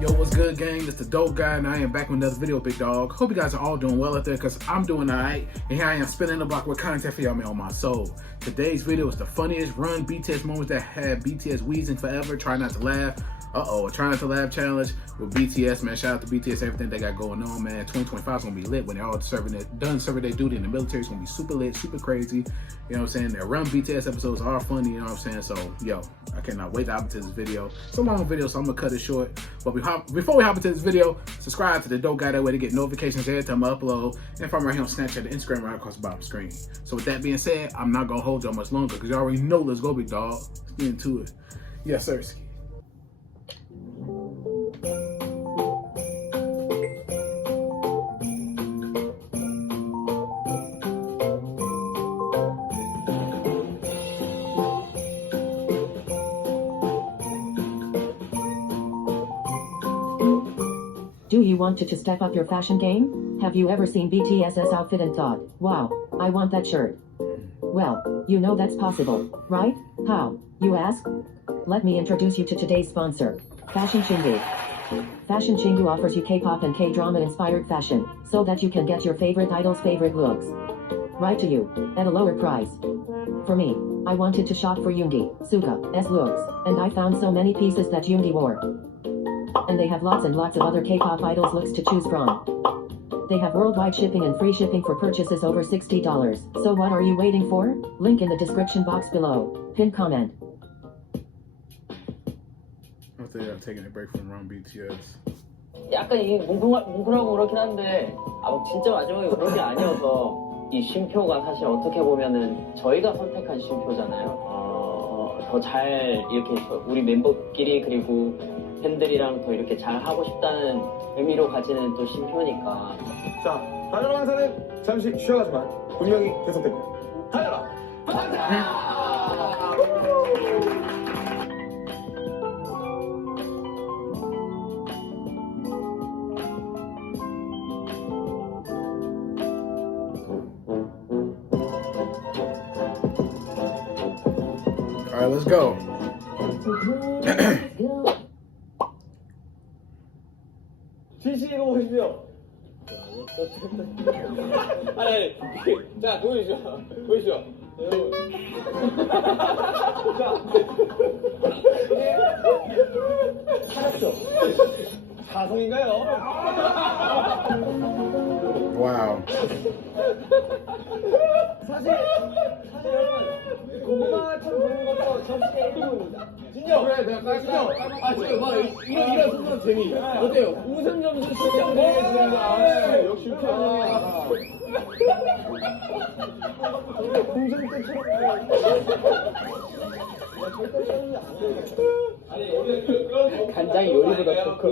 Yo, what's good, gang? It's the Dope Guy, and I am back with another video, big dog. Hope you guys are all doing well out there, because I'm doing alright. And here I am spinning the block with content for y'all, man, on my soul. Today's video is the funniest Run BTS moments that had BTS wheezing forever. Try not to laugh. A try not to laugh challenge with BTS, man. Shout out to BTS, everything they got going on, man. 2025 is gonna be lit when they're all done serving their duty in the military. It's gonna be super lit, super crazy. You know what I'm saying? Their Run BTS episodes are funny, you know what I'm saying? So, yo, I cannot wait to hop into this video. It's a long video, so I'm gonna cut it short. But before we hop into this video, subscribe to the Dope Guy, that way to get notifications every time I upload. And from right here on Snapchat and Instagram, right across the bottom screen. So with that being said, I'm not gonna hold y'all much longer, because you already know, let's go, big dog. Let's get into it. Yes, sir. Do you want to step up your fashion game? Have you ever seen BTS's outfit and thought, wow, I want that shirt? Well, you know that's possible, right? How, you ask? Let me introduce you to today's sponsor, Fashion Chingu. Fashion Chingu offers you K-pop and K-drama inspired fashion, so that you can get your favorite idol's favorite looks right to you, at a lower price. For me, I wanted to shop for Yoongi, Suga's looks, and I found so many pieces that Yoongi wore. And they have lots and lots of other K-pop idols looks to choose from. They have worldwide shipping and free shipping for purchases over $60. So what are you waiting for? Link in the description box below. Pin comment. I think I'm taking a break from Run BTS. 약간 이게 뭉클하고 그렇긴 한데 진짜 마지막에 그런 게 아니어서 이 쉼표가 사실 어떻게 보면은 저희가 선택한 쉼표잖아요. 더 잘 이렇게 우리 멤버끼리 그리고 팬들이랑 더 이렇게 잘 하고 싶다는 의미로 가지는 또 쉼표니까. 자, 달려라 항사는 잠시 쉬어가지만 분명히 계속됩니다. 달려라 항사! All right, let's go. 지시 이거 보십시오. 아니, 자 보여주시오. 보여주시오. 자, 하얗죠? 사성인가요? Wow. 사실 여러분 고구마처럼 보이는 것도 접시의 일부분입니다. 진정. 그래, 내가 까진정. 지금 봐, 이런 순수한 재미 어때요? 웃음 점수 10점 드리겠습니다. 역시 웃겨. 공정 때처럼. 간장이 요리보다 더 커.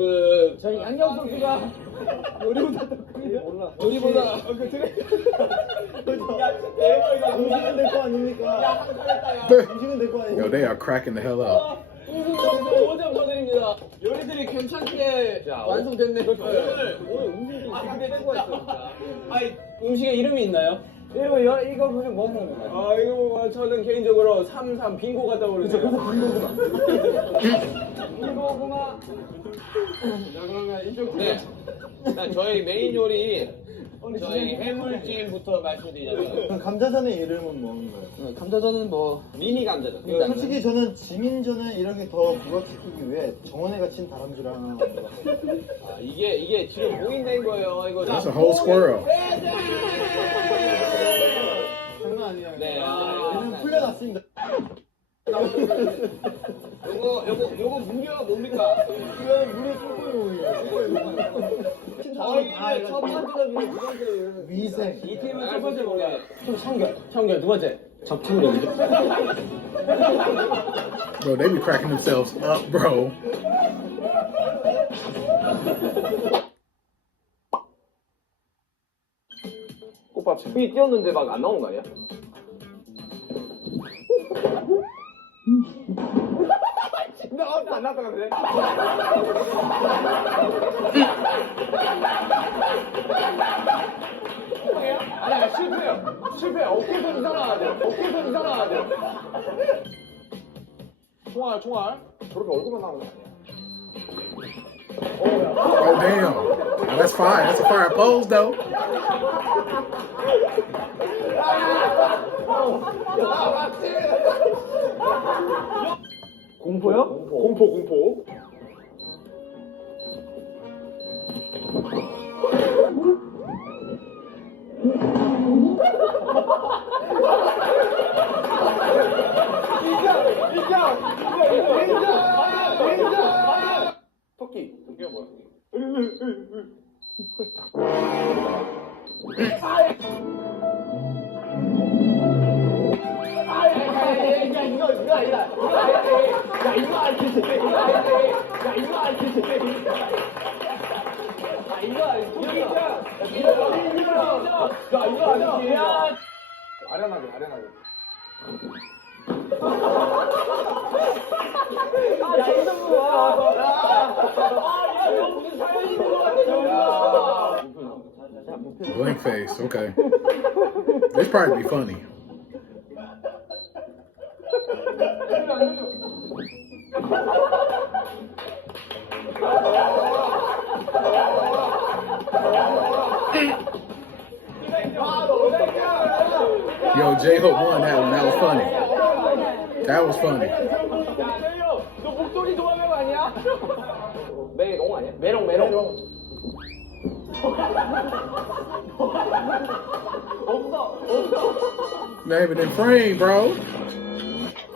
저희 양념 소스가 요리보다 더 큽니다. 몰라. 요리보다. 야, 대박이다. 음식은 될 거 아닙니까? 야, 한 칼했다, 야. 음식은 될 거 아닙니까? Yo, they are cracking the hell up. 우승 점수 5점 더 드립니다. 요리들이 괜찮게 완성됐네. 오늘 음식 좀 기대 찍고 왔어. 아니, 음식에 이름이 있나요? 이거 무슨 뭐 하는 거야? 이거 저는 개인적으로 33 빙고가 떠오르죠. 그래서 빙고구나. 빙고구나. 자, 그러면 이쪽. 네. 자, 저희 메인 요리 저희 해물찜부터 말씀드리자면 감자전의 이름은 뭔가요? 감자전은 뭐 미니 감자전. 솔직히 저는 지민전을 이렇게 더 부각시키기 위해 정원이가 친 다람쥐랑 이게 지금 봉인된 거예요. 이거 That's a whole squirrel. 장난 아니야. 네. 얘는 풀려났습니다. 요거 무려 뭡니까? 이거는 물에 쏠거예요. 저희는 첫 번째는 두 번째 위생. 이 팀은 첫 번째 몰라요. 청결 두 번째 접착력이죠. Bro, they be cracking themselves up, bro. 꽃밥 이 띄었는데 막 안 나오는 거 아니야? 안 나왔다 그래? 아니야 실패 어깨선 이상 나와야 돼 총알 저렇게 얼굴만 나오는 거 아니야? Oh damn. Oh, that's fire. That's a fire pose though. 공포요? 공포. 인정. 토끼가 뭐야? 이거 아니다. 야, 이거 알겠지. 이거 아니지. 아련하게. 야, 이거 이거 무슨 사연이 있는 것 같아, Blank face. Okay. This probably be funny. Yo, J-Hope won that one. That was funny. That was funny. 너 목소리 도마뱀 아니야? 메롱 아니야? 메롱. 없어. Not even in frame, bro.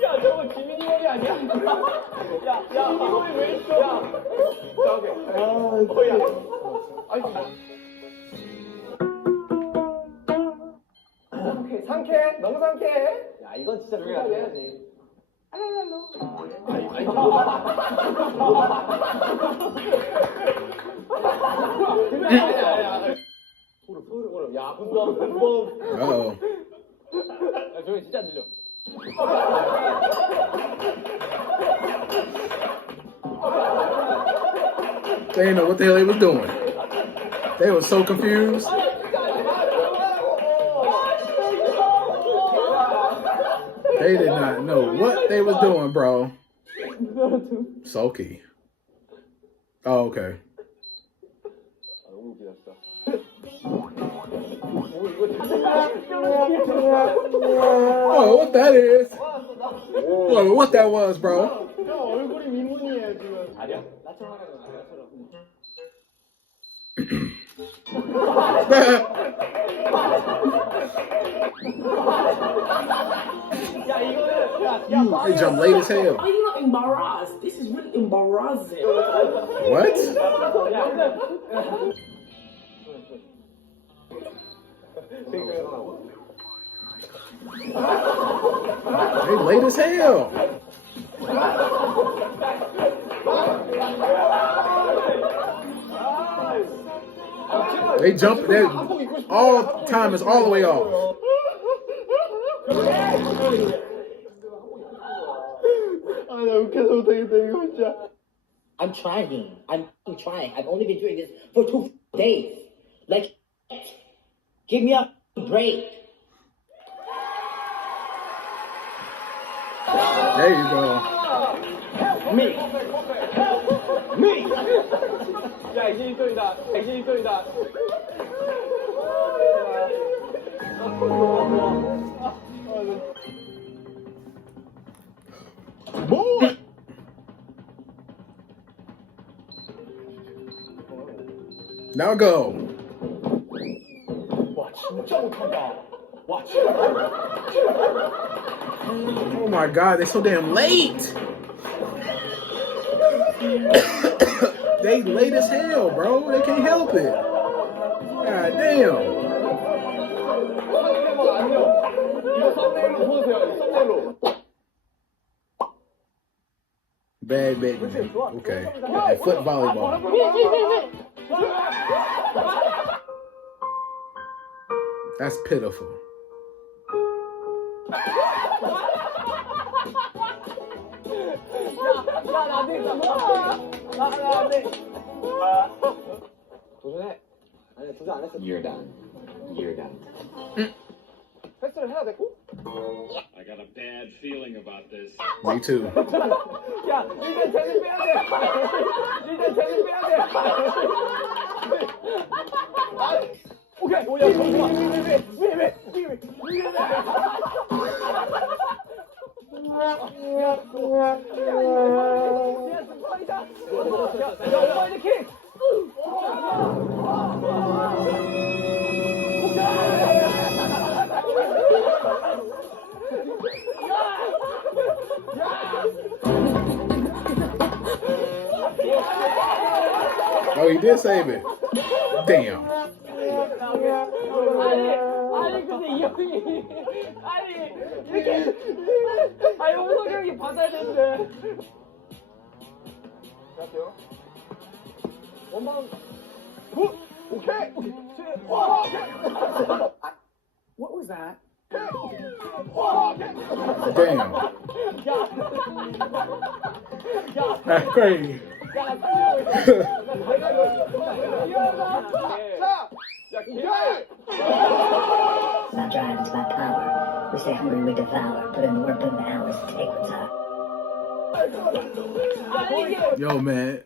야, 저거 지민이 머리 아니야? 야, 지민이 머리 왜 있어? 야, 오케이. 상쾌해? 너무 상쾌해? 야, 이건 진짜 끝까지 해야지. 아니야. 소름. 야, 분범. Uh-oh. 야, 저기 진짜 안 들려. They didn't know what the hell they was doing. They were so confused. They did not know what they was doing, bro. Sulky. Oh, okay. Oh, what that is? Oh, what that was, bro? 얼굴이 민문이에요, 지금. 아니야? 나처럼 하라고, 야, 이거는, They jumped late as hell. Why are you not embarrassed? This is really embarrassing. What? They late as hell. They jump. They all time is all the way off. I'm trying. I'm trying. I've only been doing this for 2 days. Like, give me a break. There you go. Me. 야, 이진이tor이다. Now go. 와, 진짜 못한다. 와, Oh my God, they're so damn late. They late as hell, bro. They can't help it. God damn. 이거 썸네일로 보세요. 썸네일로. Bad betting. Okay. And foot volleyball. That's pitiful. 도전해. 아니, 도전 안 했어. You're done. 패스를 해야 되고? I got a bad feeling about this. Me too. 야, 일단 저기 빼야 돼. 일단 저기 빼야 돼. 오케이. 오야, 잠시만. 왜? Oh, he did save it. Damn. 아니 근데 이 형이 아니 이렇게 아니 홍석이 형이 받아야 되는데. 갈게요. 원방. 오케이. 와. What was that? Damn. That's crazy. Our drive is about power. We stay hungry, we devour. Put in the work, put in the hours, take what's up. Yo, man,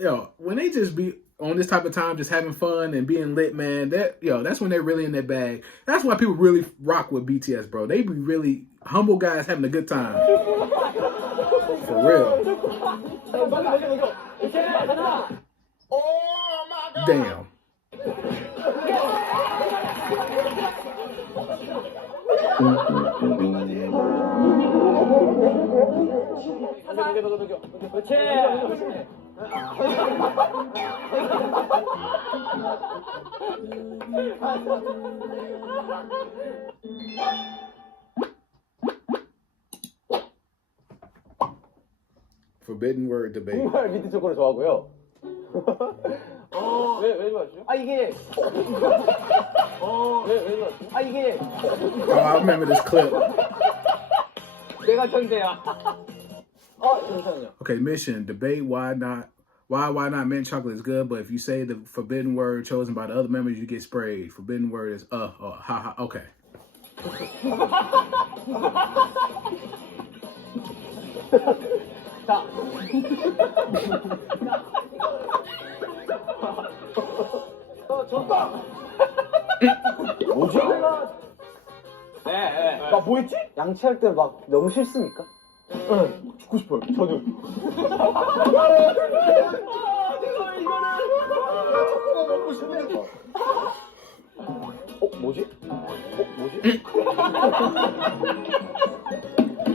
yo, when they just be on this type of time, just having fun and being lit, man, that's when they're really in their bag. That's why people really rock with BTS, bro. They be really humble guys having a good time. For real. Damn. Forbidden word debate. 정말 민트 초코를 좋아하고요. 왜 좋아하시죠? 아 이게 왜 좋아하시죠? 아 이게 Oh, I remember this clip. 내가 천재야. 잠시만요. Okay, mission debate why not mint chocolate is good, but if you say the forbidden word chosen by the other members, you get sprayed. Forbidden word is ha. Okay. 자. 졌다. 뭐지? 네. 나 뭐했지? 양치할 때 막 너무 싫습니까? 응. 죽고 싶어요. 저도. 초코가 먹고 싶네. 뭐지?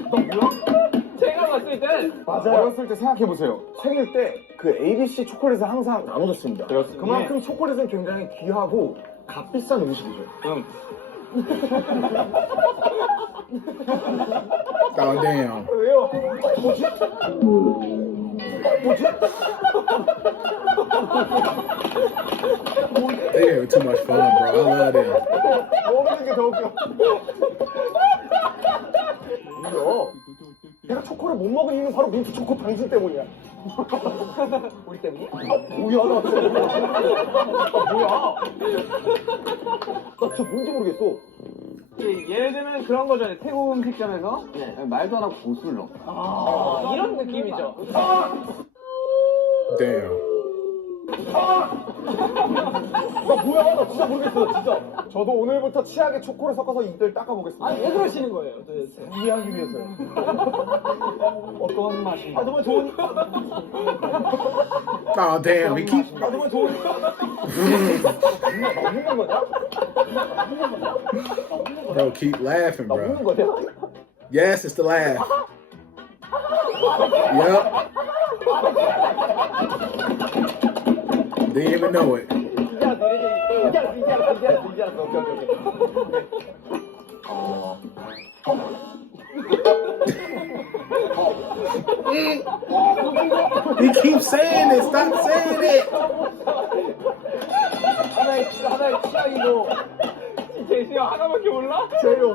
뭐야? 제가 봤을 땐 맞아요. 어렸을 때 생각해보세요. 생일 때 그 ABC 초콜릿을 항상 나눠줬습니다. 그렇습니다. 그만큼 초콜릿은 굉장히 귀하고 값비싼 음식이죠. 응. Oh, damn. 왜요? 뭐지? They having too much fun, bro. I love them. 모르는 게 더 웃겨. 이거 내가 초코를 못 먹은 이유는 바로 민트 초코 당신 때문이야. 우리 때문에? 뭐야? 나 뭐야? 나 진짜 뭔지 모르겠어. 예를 들면 그런 거잖아요. 태국 음식점에서 말도 안 하고 고수를 넣어. 이런 느낌이죠. Damn. 나 뭐야? 나 진짜 모르겠어. 진짜. 저도 오늘부터 치약에 초코를 섞어서 입들 닦아보겠습니다. 아니 왜 그러시는 거예요? 도대체? 이해하기 위해서요. 어떤 맛인가? 아 정말 좋으니까. Oh, damn. He keep. 아 정말 좋으니까. 나 웃는 거냐? Bro, keep laughing, 나 웃는 bro. 거냐? Yes, it's the laugh. Yep. Didn't even know it. 이제 알았어. 오케이. He keeps saying it. Stop saying it. 하나의 취향이고. 제시 형 하나밖에 몰라? 제요.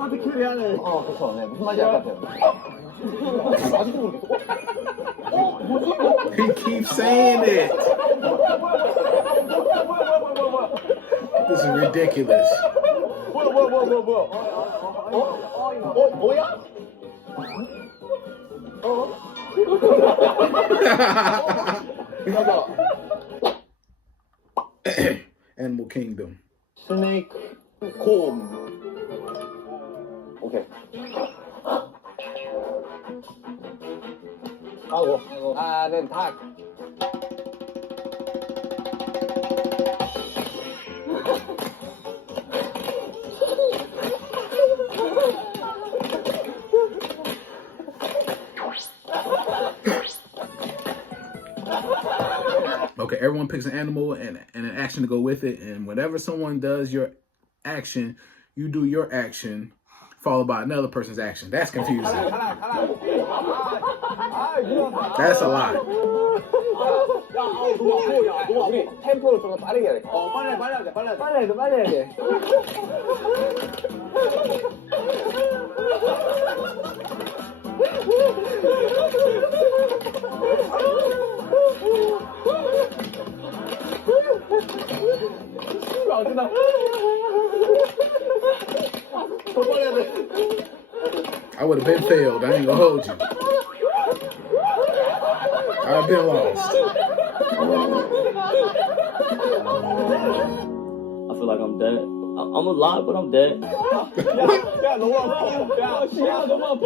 하드 캐리하네. 그렇죠. 네, 무슨 말인지 알 것 같아요. 아직도 모르겠어. He keeps saying it. This is ridiculous. 뭐야? Animal Kingdom. 스네이크 곰. 오케이. 하고. 네, 닭. Okay, everyone picks an animal and an action to go with it, and whenever someone does your action, you do your action, followed by another person's action. That's confusing. That's a lot. 우리 템포를 좀 빠르게 해야 돼. 빨리 해야 돼. I would have been failed. I ain't gonna hold you. I've been lost. I feel like I'm dead. I'm alive, but I'm dead. 야, 너무 아파. 야, 시야 너무 아파.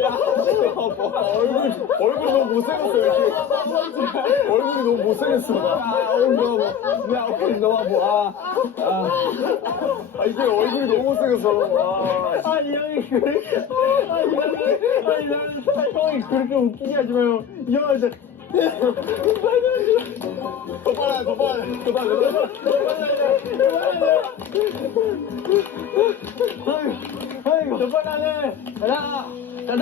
얼굴이 너무 못생겼어. 이렇게. 얼굴이 너무 못생겼어. 야, 얼굴이 너무 아파. 이게 얼굴이 너무 못생겼어. 아니 형이 그렇게 웃기게 하지 마요. 이 형아 진짜. 더 빨라야 돼. 아이고 더 빨라네. 가자.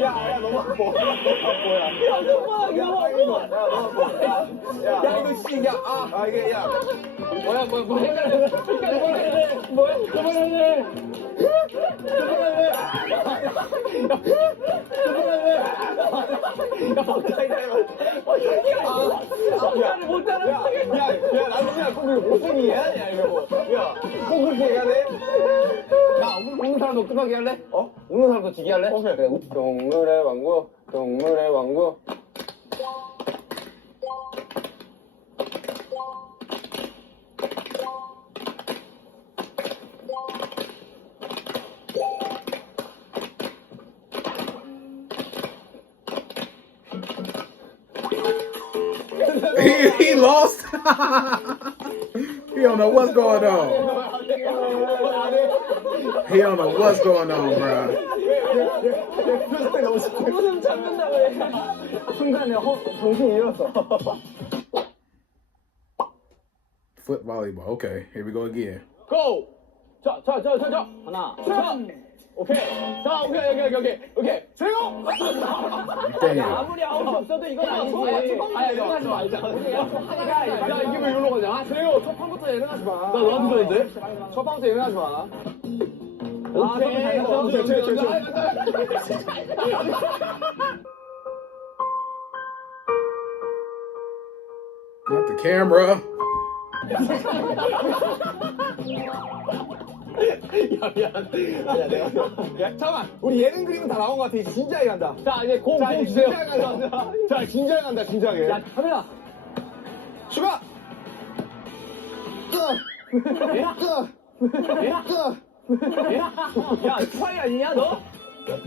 야, 너무 아파. 야, 이거 씨, 야, 이게, 야. 뭐야. 야, 나중에 꼭 이거 못생기게 해야 돼, 이거. 야, 꼭 그렇게 해야 돼? 야, 오는 사람도 끝나게 할래? 오는 사람도 지게 할래? 그래. 동물의 왕국. He lost. He don't know what's going on. He don't know what's going on, bro. 무슨 잡는다고 해. 순간에 정신 잃었어. Foot volleyball. Okay, here we go again. 고! 자. 하나, 오케이. 자, 오케이. 세고! Damn. 아무리 아웃이 없어도 이건 아니지. 예능하지 말자. 야, 이게 왜 이리로 가냐? 세고, 첫 판부터 예능하지 마. 나 너한테 줬는데? 첫 판부터 예능하지 마. 오케이. Not the camera. 야, 잠깐만. 우리 예능 그림은 다 나온 것 같아. 이제 진지하게 간다. 자, 이제 공 주세요. 진지하게 간다. 자, 진지하게 간다, 진지하게. 야, 카메라. 출발! 야, 스파이 아니냐, 너?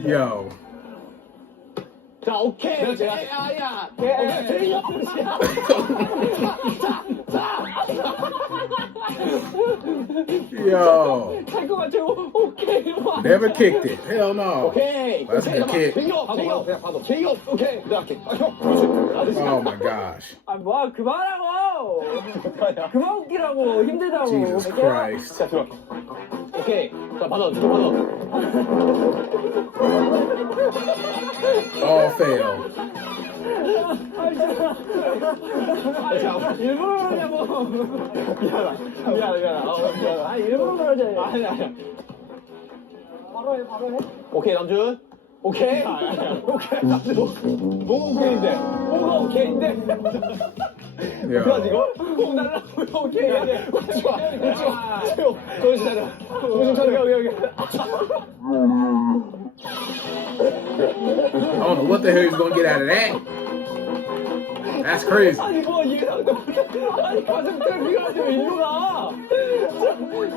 Yo. 자, 오케이. 야. 오케이, 제이야. Yo. 할것 같아. 오케이. Never kicked it. Hell no. 오케이. That's a good kick. 제이업. 그냥 봐도. 제이업. 오케이. 내가 할게. 형, 그렇지. Oh my gosh. 아, 뭐 그만하고. 그만 웃기라고. 힘들다고. Jesus Christ. 자, 들어. 오케이. 자, 받아. All fail. 일부러 그러냐고. 미안하다. 아, 일부러 그러지. 아니야. 바로 해. 오케이, 남준. 오케이. 오케이, 남준. 너무 오케이인데. 뭐가 오케이인데? 그래가지고 Yo. 공 날라고. 오케이. 좋아. 정신 차려. 여기. I don't know what the hell he's gonna get out of that. That's crazy. 아니 뭐 예상도 못해. 아니 가슴 털기가 아니라 일로 가.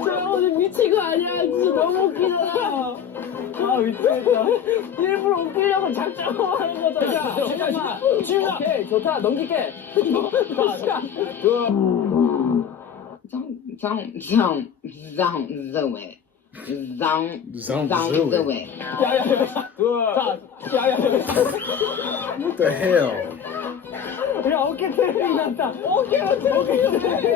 저 오늘 미친 거 아니야? 진짜 너무 웃기잖아. 아 미치겠다. 일부러 웃기려고 작정하는 거잖아. 잠깐만. 지훈아. 오케이, 좋다. 넘길게. What the hell? 야 어깨 트레이닝 났다. 어깨로 트레이닝.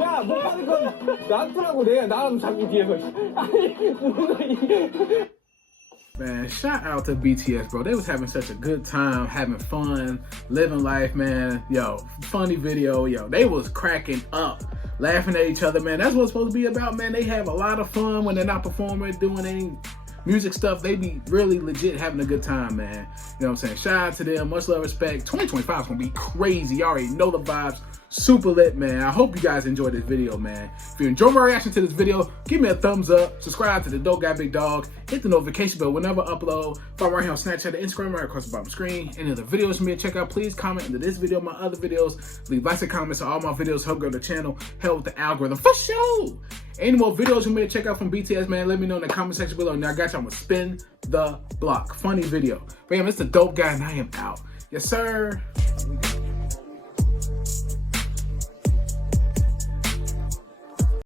야, 못 받을 건 놔두라고 내가 나랑 자기 뒤에서. 아니 누가 이게. Man, shout out to BTS, bro. They was having such a good time, having fun, living life, man. Yo, funny video, yo. They was cracking up, laughing at each other, man. That's what it's supposed to be about, man. They have a lot of fun when they're not performing, doing any music stuff. They be really legit having a good time, man. You know what I'm saying? Shout out to them. Much love, respect. 2025 is gonna be crazy. You already know the vibes. Super lit, man. I hope you guys enjoyed this video, man. If you enjoyed my reaction to this video, give me a thumbs up. Subscribe to the Dope Guy Big Dog. Hit the notification bell whenever I upload. Follow right here on Snapchat and Instagram right across the bottom screen. Any other videos for me to check out, please comment under this video, my other videos. Leave likes and comments on all my videos. Help grow the channel. Help with the algorithm for sure. Any more videos you want me to check out from BTS, man, let me know in the comment section below. Now I got you. I'm gonna spin the block. Funny video. But yeah, it's the Dope Guy and I am out. Yes, sir.